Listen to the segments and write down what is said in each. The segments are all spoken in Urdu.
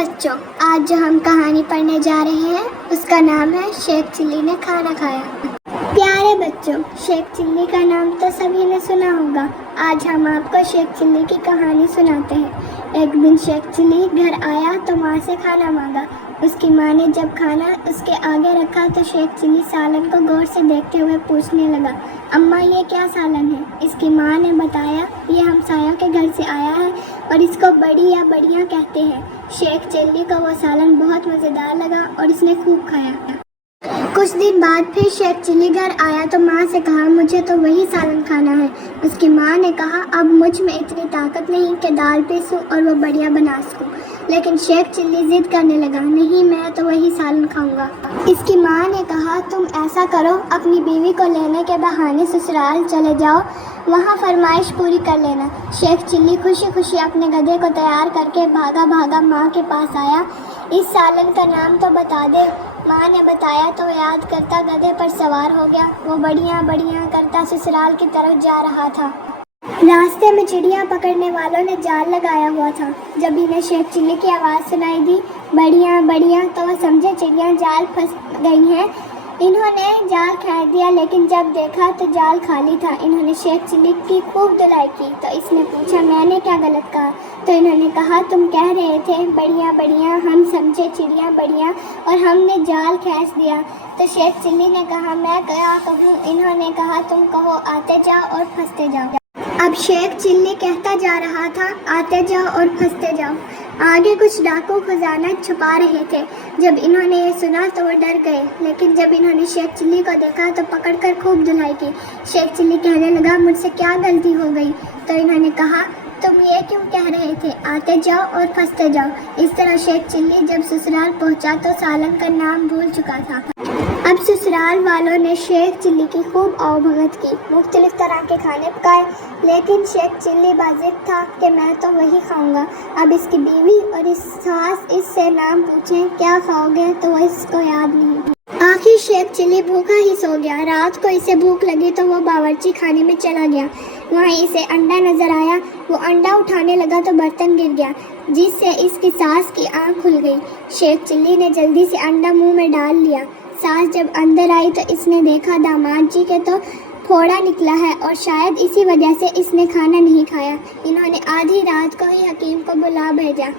بچوں، آج جو ہم کہانی پڑھنے جا رہے ہیں اس کا نام ہے شیخ چلی نے کھانا کھایا۔ پیارے بچوں، شیخ چلی کا نام تو سبھی نے سنا ہوگا۔ آج ہم آپ کو شیخ چلی کی کہانی سناتے ہیں۔ ایک دن شیخ چلی گھر آیا تو ماں سے کھانا مانگا۔ اس کی ماں نے جب کھانا اس کے آگے رکھا تو شیخ چلی سالن کو غور سے دیکھتے ہوئے پوچھنے لگا، اماں یہ کیا سالن ہے؟ اس کی ماں نے بتایا، یہ ہمسایوں کے گھر سے آیا ہے اور اس کو بڑی یا بڑیاں کہتے ہیں۔ شیخ چلی کو وہ سالن بہت مزیدار لگا اور اس نے خوب کھایا۔ کچھ دن بعد پھر شیخ چلی گھر آیا تو ماں سے کہا، مجھے تو وہی سالن کھانا ہے۔ اس کی ماں نے کہا، اب مجھ میں اتنی طاقت نہیں کہ دال پیسوں اور وہ بڑیا بنا سکوں۔ لیکن شیخ چلی ضد کرنے لگا، نہیں میں تو وہی سالن کھاؤں گا۔ اس کی ماں نے کہا، تم ایسا کرو، اپنی بیوی کو لینے کے بہانے سسرال چلے جاؤ، وہاں فرمائش پوری کر لینا۔ شیخ چلی خوشی خوشی اپنے گدھے کو تیار کر کے بھاگا بھاگا ماں کے پاس آیا۔ اس سالن کا نام تو بتا دے۔ ماں نے بتایا تو یاد کرتا گدھے پر سوار ہو گیا۔ وہ بڑیاں بڑیاں کرتا سسرال کی طرف جا رہا تھا۔ راستے میں چڑیاں پکڑنے والوں نے جال لگایا ہوا تھا۔ جب انہیں شیخ چلی کی آواز سنائی دی، بڑیاں بڑیاں، تو وہ سمجھے چڑیاں جال پھنس گئی ہیں۔ انہوں نے جال کھینچ دیا، لیکن جب دیکھا تو جال خالی تھا۔ انہوں نے شیخ چلی کی خوب دھلائی کی تو اس نے پوچھا، میں نے کیا غلط کہا؟ تو انہوں نے کہا، تم کہہ رہے تھے بڑیاں بڑیاں، ہم سمجھے چڑیاں بڑیاں اور ہم نے جال کھینچ دیا۔ تو شیخ چلی نے کہا، میں کیا کہوں؟ انہوں نے کہا، تم کہو، آتے جاؤ اور پھنستے جاؤ۔ اب شیخ چلی کہتا جا رہا تھا، آتے جاؤ اور پھنستے جاؤ۔ آگے کچھ ڈاکو خزانہ چھپا رہے تھے۔ جب انہوں نے یہ سنا تو وہ ڈر گئے، لیکن جب انہوں نے شیخ چلی کو دیکھا تو پکڑ کر خوب دھلائی کی۔ شیخ چلی کہنے لگا، مجھ سے کیا غلطی ہو گئی؟ تو انہوں نے کہا، تم یہ کیوں کہہ رہے تھے، آتے جاؤ اور پھنستے جاؤ؟ اس طرح شیخ چلی جب سسرال پہنچا تو سالن کا نام بھول چکا تھا۔ اب سسرال والوں نے شیخ چلی کی خوب آؤ بھگت کی، مختلف طرح کے کھانے پکائے، لیکن شیخ چلی باضد تھا کہ میں تو وہی کھاؤں گا۔ اب اس کی بیوی اور اس ساس اس سے نام پوچھیں، کیا کھاؤ گے؟ تو وہ اس کو یاد نہیں۔ آخر شیخ چلی بھوکا ہی سو گیا۔ رات کو اسے بھوک لگی تو وہ باورچی خانے میں چلا گیا۔ وہاں اسے انڈا نظر آیا۔ وہ انڈا اٹھانے لگا تو برتن گر گیا، جس سے اس کی ساس کی آنکھ کھل گئی۔ شیخ چلی نے جلدی سے انڈا منہ میں ڈال لیا۔ ساس جب اندر آئی تو اس نے دیکھا داماد جی کے تو پھوڑا نکلا ہے اور شاید اسی وجہ سے اس نے کھانا نہیں کھایا۔ انہوں نے آدھی رات کو ہی حکیم کو بلا بھیجا۔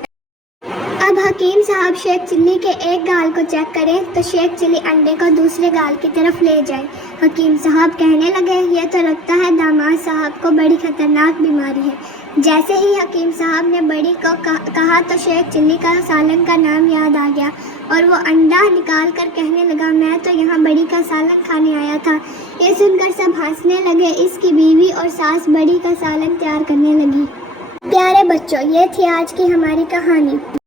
اب حکیم صاحب شیخ چلی کے ایک گال کو چیک کریں تو شیخ چلی انڈے کو دوسرے گال کی طرف لے جائے۔ حکیم صاحب کہنے لگے، یہ تو لگتا ہے داماد صاحب کو بڑی خطرناک بیماری ہے۔ جیسے ہی حکیم صاحب نے بڑی کو کہا تو شیخ چلی کا سالن کا نام یاد آ گیا اور وہ انڈا نکال کر کہنے لگا، میں تو یہاں بڑی کا سالن کھانے آیا تھا۔ یہ سن کر سب ہنسنے لگے۔ اس کی بیوی اور ساس بڑی کا سالن تیار کرنے لگی۔ پیارے بچوں، یہ تھی آج کی ہماری کہانی۔